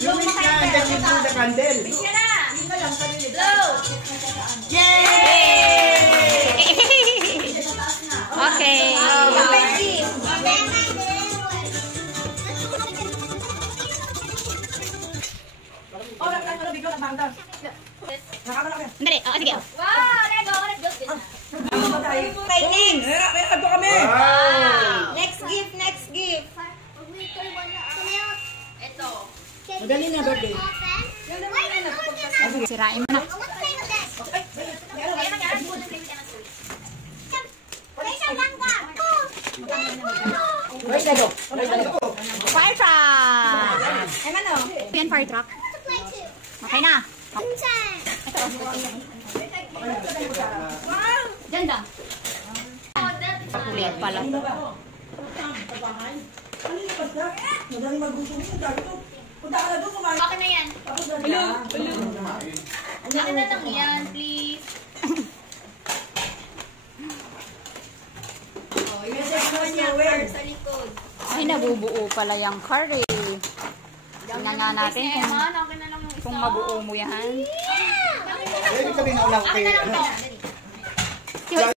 Yung mix na, the candle. Mix ka na. Go! Yay! Okay. Dali, sige. Wow! Let's go! Training. Ato kami. Next gift. Ito. Madali na birthday. Sirain mo na. Fire truck! Yan, fire truck. Okay na. Ito. Ganda. Pakulit pala. Madali magusto mo. Punta ka na doon, kumain. Okay na yan. Akin na lang yan, please. Sa likod. Ay, nabubuo pala yung car eh. Tingnan nga natin kung mabuo mo yan. Ibig sabihin na ulang Akin na lang to.